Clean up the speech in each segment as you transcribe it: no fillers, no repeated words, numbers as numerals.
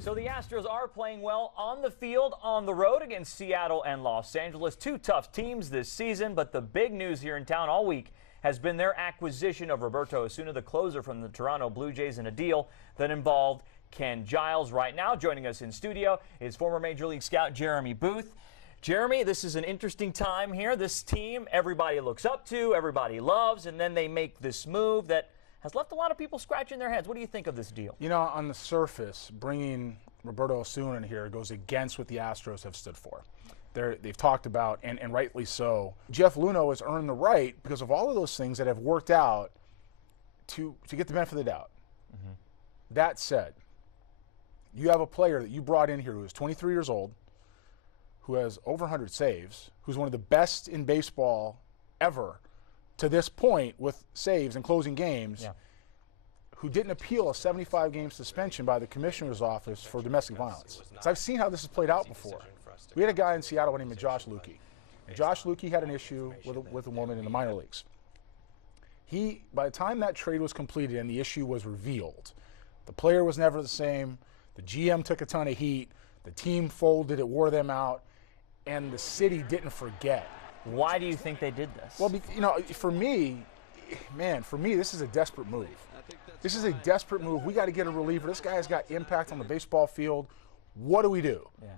So the Astros are playing well on the field, on the road against Seattle and Los Angeles. Two tough teams this season, but the big news here in town all week has been their acquisition of Roberto Osuna, the closer from the Toronto Blue Jays, in a deal that involved Ken Giles. Right now, joining us in studio is former Major League scout Jeremy Booth. Jeremy, this is an interesting time here. This team, everybody looks up to, everybody loves, and then they make this move that has left a lot of people scratching their heads. What do you think of this deal? You know, on the surface, bringing Roberto Osuna in here goes against what the Astros have stood for. They've talked about, and rightly so, Jeff Luhnow has earned the right because of all of those things that have worked out to get the benefit of the doubt. Mm-hmm. That said, you have a player that you brought in here who is 23 years old, who has over 100 saves, who's one of the best in baseball ever to this point with saves and closing games, who didn't appeal a 75-game suspension by the commissioner's office for domestic violence. So I've seen how this has played out before. We had a guy in Seattle named Josh Lukey. Josh Lukey had an issue with a woman in the minor leagues. By the time that trade was completed and the issue was revealed, the player was never the same, the GM took a ton of heat, the team folded, it wore them out, and the city didn't forget. Why do you think they did this? Well, you know, for me, this is a desperate move. This is a desperate move. We got to get a reliever. This guy has got impact on the baseball field. What do? Yeah.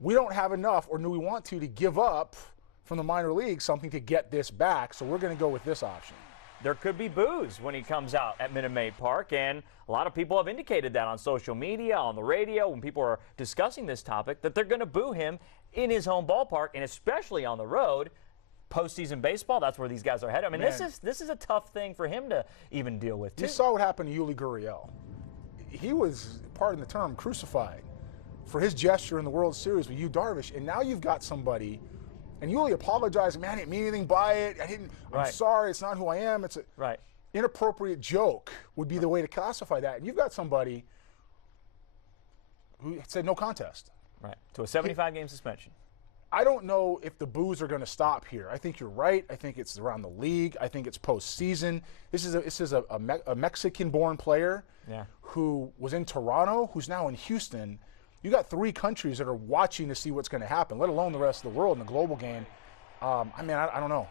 We don't have enough, or do we want to give up from the minor league something to get this back, so we're going to go with this option. There could be boos when he comes out at Minute Maid Park, and a lot of people have indicated that on social media, on the radio, when people are discussing this topic, that they're going to boo him in his home ballpark, and especially on the road. Postseason baseball, that's where these guys are headed. I mean, this is a tough thing for him to even deal with, too. You saw what happened to Yuli Gurriel. He was, pardon the term, crucified for his gesture in the World Series with Yu Darvish, and now you've got somebody, and Yuli apologized, man, I didn't mean anything by it. I'm sorry, it's not who I am. It's a inappropriate joke would be the way to classify that. And you've got somebody who said no contest. Right, to a 75-game suspension. I don't know if the boos are going to stop here. I think you're right. I think it's around the league. I think it's postseason. This is a Mexican-born player who was in Toronto, who's now in Houston. You got 3 countries that are watching to see what's going to happen, let alone the rest of the world in the global game. I mean, I don't know.